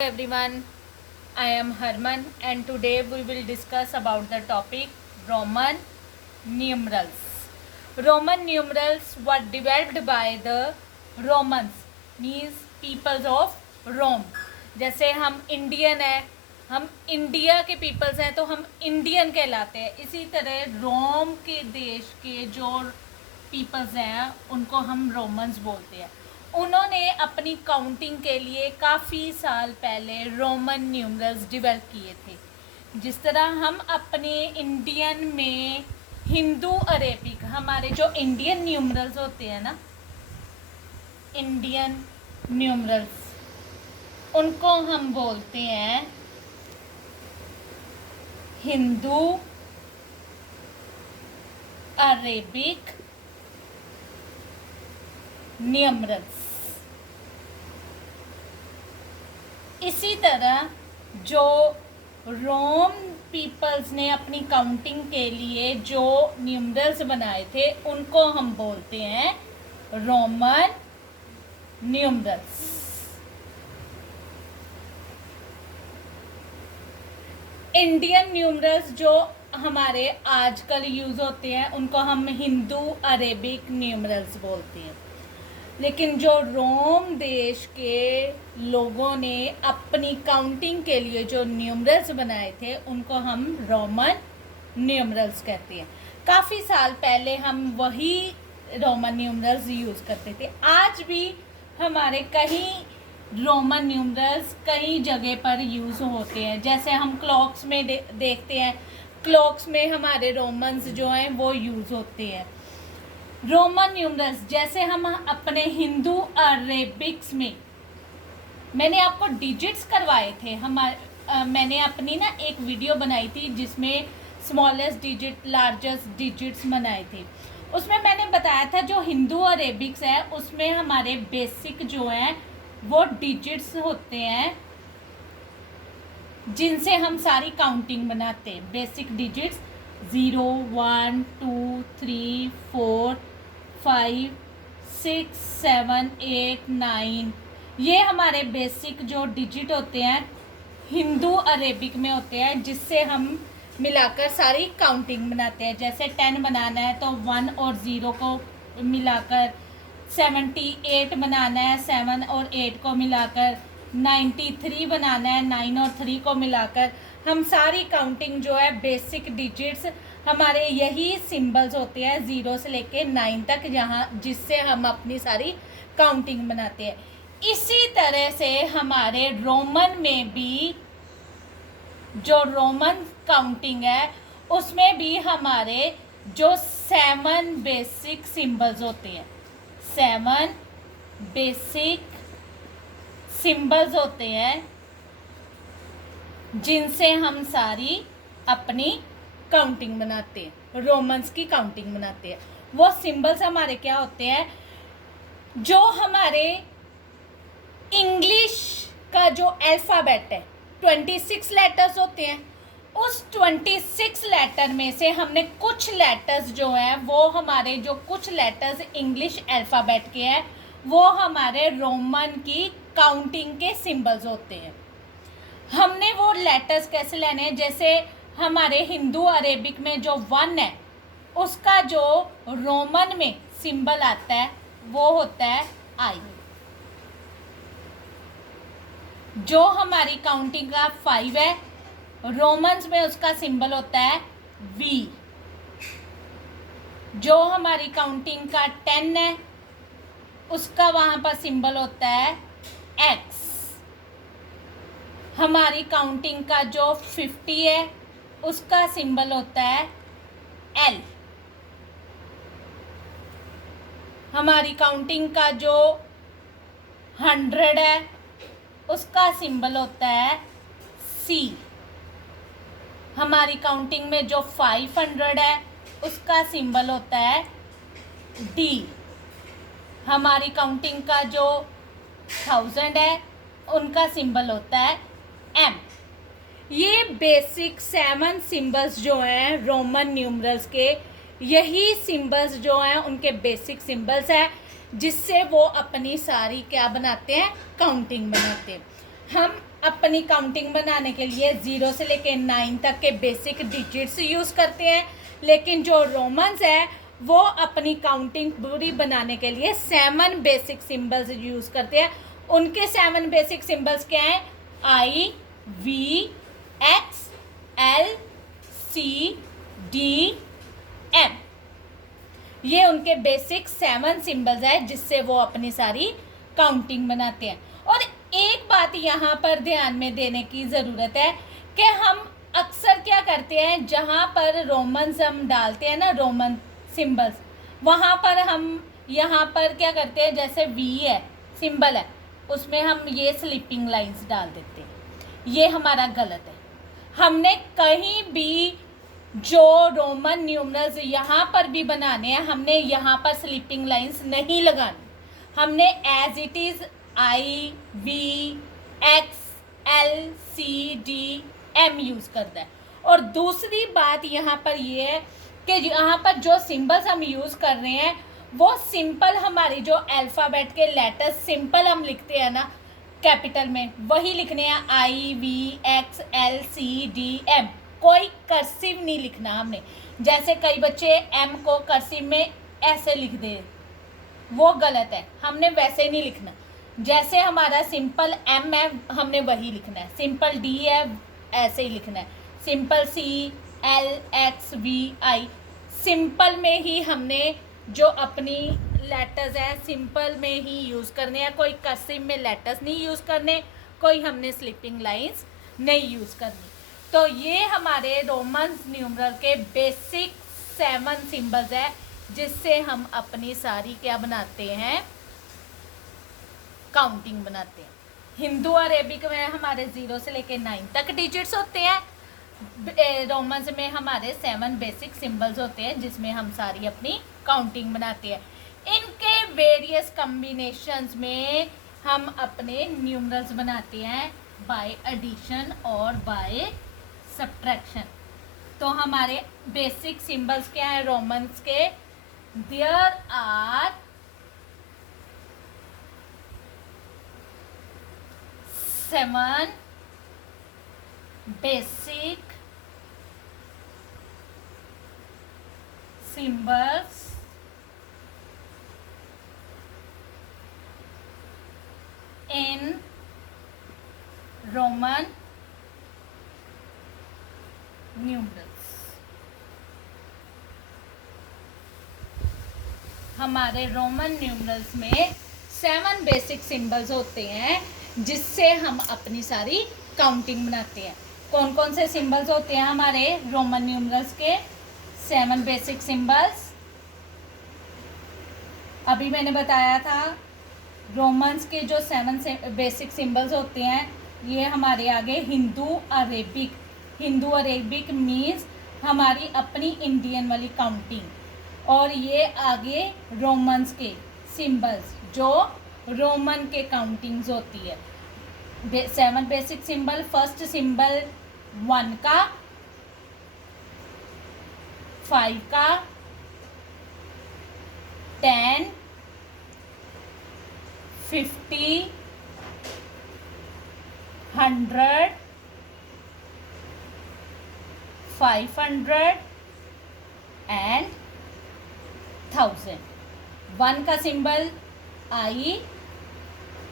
Everyone, I am Harman and today we will discuss about the topic Roman numerals. Roman numerals were developed by the Romans, means peoples of Rome. जैसे हम Indian है, हम India के peoples हैं तो हम Indian कहलाते हैं. इसी तरह रोम के देश के जो पीपल्स हैं उनको हम रोमन्स बोलते हैं. उन्होंने अपनी काउंटिंग के लिए काफ़ी साल पहले रोमन न्यूमरल्स डेवलप किए थे. जिस तरह हम अपने इंडियन में हिंदू अरेबिक, हमारे जो इंडियन न्यूमरल्स होते हैं ना, इंडियन न्यूमरल्स, उनको हम बोलते हैं हिंदू अरेबिक न्यूमरल्स. इसी तरह जो रोम पीपल्स ने अपनी काउंटिंग के लिए जो न्यूमरल्स बनाए थे उनको हम बोलते हैं रोमन न्यूमरल्स. इंडियन न्यूमरल्स जो हमारे आजकल यूज़ होते हैं उनको हम हिंदू अरेबिक न्यूमरल्स बोलते हैं. लेकिन जो रोम देश के लोगों ने अपनी काउंटिंग के लिए जो न्यूमरल्स बनाए थे उनको हम रोमन न्यूमरल्स कहते हैं. काफ़ी साल पहले हम वही रोमन न्यूमरल्स यूज़ करते थे. आज भी हमारे कहीं रोमन न्यूमरल्स कई जगह पर यूज़ होते हैं. जैसे हम क्लॉक्स में देखते हैं, क्लॉक्स में हमारे रोमन्स जो हैं वो यूज़ होते हैं. रोमन न्यूमरल्स जैसे हम अपने हिंदू अरेबिक्स में, मैंने आपको डिजिट्स करवाए थे. मैंने अपनी ना एक वीडियो बनाई थी जिसमें स्मॉलेस्ट डिजिट, लार्जेस्ट डिजिट्स बनाए थे. उसमें मैंने बताया था जो हिंदू अरेबिक्स है उसमें हमारे बेसिक जो हैं वो डिजिट्स होते हैं जिनसे हम सारी काउंटिंग बनाते हैं. बेसिक डिजिट्स 0, 1, 2, 3, 4, 5, 6, 7, 8, 9, ये हमारे बेसिक जो डिजिट होते हैं हिंदू अरेबिक में होते हैं जिससे हम मिलाकर सारी काउंटिंग बनाते हैं. जैसे 10 बनाना है तो 1 और 0 को मिलाकर, 78 बनाना है 7 और 8 को मिलाकर, 93 बनाना है 9 और 3 को मिलाकर हम सारी काउंटिंग जो है बेसिक डिजिट्स, हमारे यही सिंबल्स होते हैं 0 से लेके 9 तक, जहाँ जिससे हम अपनी सारी काउंटिंग बनाते हैं. इसी तरह से हमारे रोमन में भी जो रोमन काउंटिंग है उसमें भी हमारे जो 7 बेसिक सिंबल्स होते हैं, 7 बेसिक सिंबल्स होते हैं जिनसे हम सारी अपनी काउंटिंग बनाते हैं, रोमन्स की काउंटिंग बनाते हैं. वो सिंबल्स हमारे क्या होते हैं, जो हमारे इंग्लिश का जो अल्फ़ाबेट है 26 लेटर्स होते हैं. उस 26 लेटर में से हमने कुछ लेटर्स जो हैं वो हमारे जो कुछ लेटर्स इंग्लिश अल्फ़ाबेट के हैं वो हमारे रोमन की काउंटिंग के सिंबल्स होते हैं. हमने वो लेटर्स कैसे लेने हैं, जैसे हमारे हिंदू अरेबिक में जो 1 है उसका जो रोमन में सिंबल आता है वो होता है आई. जो हमारी काउंटिंग का 5 है रोमन्स में उसका सिंबल होता है वी. जो हमारी काउंटिंग का 10 है उसका वहाँ पर सिंबल होता है एक्स. हमारी काउंटिंग का जो 50 है उसका सिंबल होता है एल. हमारी काउंटिंग का जो 100 है उसका सिंबल होता है सी. हमारी काउंटिंग में जो 500 है उसका सिंबल होता है डी. हमारी काउंटिंग का जो 1000 है उनका सिंबल होता है एम. ये बेसिक 7 सिंबल्स जो हैं रोमन न्यूमरल्स के, यही सिंबल्स जो हैं उनके बेसिक सिंबल्स हैं जिससे वो अपनी सारी क्या बनाते हैं, काउंटिंग बनाते हैं. हम अपनी काउंटिंग बनाने के लिए 0 से लेके 9 तक के बेसिक डिजिट्स यूज़ करते हैं, लेकिन जो रोमन्स है वो अपनी काउंटिंग पूरी बनाने के लिए 7 बेसिक सिंबल्स यूज़ करते हैं। उनके 7 बेसिक सिंबल्स क्या हैं? I, V, X, L, C, D, M। ये उनके बेसिक 7 सिंबल्स है जिससे वो अपनी सारी काउंटिंग बनाते हैं। और एक बात यहाँ पर ध्यान में देने की ज़रूरत है कि हम अक्सर क्या करते हैं, जहाँ पर रोमन्स हम डालते हैं ना, रोमन सिंबल्स, वहाँ पर हम यहाँ पर क्या करते हैं, जैसे वी है सिंबल है, उसमें हम ये स्लिपिंग लाइंस डाल देते हैं। ये हमारा गलत है। हमने कहीं भी जो रोमन न्यूमरल्स यहाँ पर भी बनाने हैं, हमने यहाँ पर स्लिपिंग लाइंस नहीं लगानी। हमने as it is I, V, X, L, C, D, M use करना है। और दूसरी बात यहाँ पर ये है कि यहाँ पर जो सिंबल्स हम यूज़ कर रहे हैं वो सिंपल, हमारी जो अल्फ़ाबेट के लेटर्स सिंपल हम लिखते हैं ना कैपिटल में, वही लिखने हैं I, V, X, L, C, D, M। कोई कर्सिव नहीं लिखना हमने। जैसे कई बच्चे M को कर्सिव में ऐसे लिख दे, वो गलत है। हमने वैसे नहीं लिखना। जैसे हमारा सिंपल M है हमने वही लिखना है, सिंपल D है ऐसे ही लिखना है, simple C, L, X, V, I, simple में ही हमने जो अपनी लेटर्स है सिंपल में ही यूज़ करने हैं। कोई कर्सिव में लेटर्स नहीं यूज़ करने, कोई हमने स्लिपिंग लाइंस नहीं यूज़ करनी। तो ये हमारे रोमन न्यूमरल के बेसिक 7 सिंबल्स है जिससे हम अपनी सारी क्या बनाते हैं, काउंटिंग बनाते हैं। हिंदू अरेबिक में हमारे 0 से लेके 9 तक डिजिट्स होते हैं। रोमन्स में हमारे 7 बेसिक सिंबल्स होते हैं जिसमें हम सारी अपनी काउंटिंग बनाते हैं। इनके वेरियस कम्बिनेशंस में हम अपने न्यूमरल्स बनाते हैं बाय एडिशन और बाय सब्ट्रैक्शन। तो हमारे बेसिक सिंबल्स क्या है रोमन्स के? There are 7 basic symbols in Roman numerals। हमारे रोमन न्यूमरल्स में 7 बेसिक सिंबल्स होते हैं जिससे हम अपनी सारी काउंटिंग बनाते हैं। कौन कौन से सिंबल्स होते हैं हमारे रोमन न्यूमरल्स के? 7 बेसिक सिंबल्स। अभी मैंने बताया था रोमन्स के जो 7 बेसिक सिंबल्स होते हैं ये हमारे आगे Hindu Arabic. Hindu Arabic means हमारी अपनी इंडियन वाली काउंटिंग। और ये आगे रोमन्स के सिंबल्स जो रोमन के काउंटिंग्स होती है। 7 बेसिक सिंबल। फर्स्ट सिंबल 1 का, 5 का, 10, 50, 100, 500 एंड 1000। 1 का सिंबल आई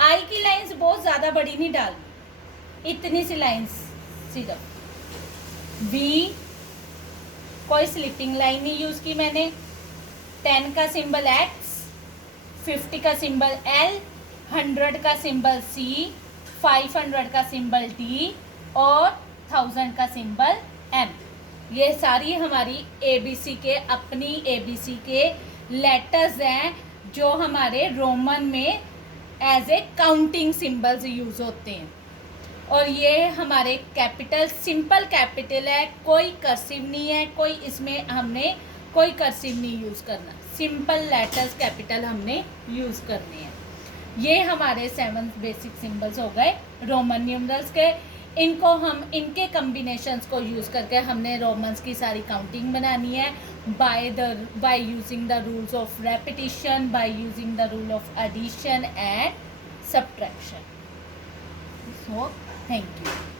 की लाइंस बहुत ज़्यादा बड़ी नहीं डालनी, इतनी सी लाइंस सिर्फ। वी कोई स्लिपिंग लाइन नहीं यूज़ की मैंने। 10 का सिंबल एक्स, 50 का सिंबल एल, 100 का सिंबल सी, 500 का सिंबल डी और 1000 का सिंबल एम। ये सारी हमारी ABC के अपनी ABC के लेटर्स हैं जो हमारे रोमन में as a counting symbols use होते हैं। और ये हमारे कैपिटल सिंपल कैपिटल है, कोई कर्सिव नहीं है, कोई इसमें हमने कोई कर्सिव नहीं यूज़ करना, सिंपल लेटर्स कैपिटल हमने यूज़ करने हैं। ये हमारे 7 बेसिक सिंबल्स हो गए रोमन न्यूमरल्स के। इनको हम इनके कम्बिनेशंस को यूज़ करके हमने रोमन्स की सारी काउंटिंग बनानी है by using the rules of repetition, by using the rule of addition and subtraction. So thank you.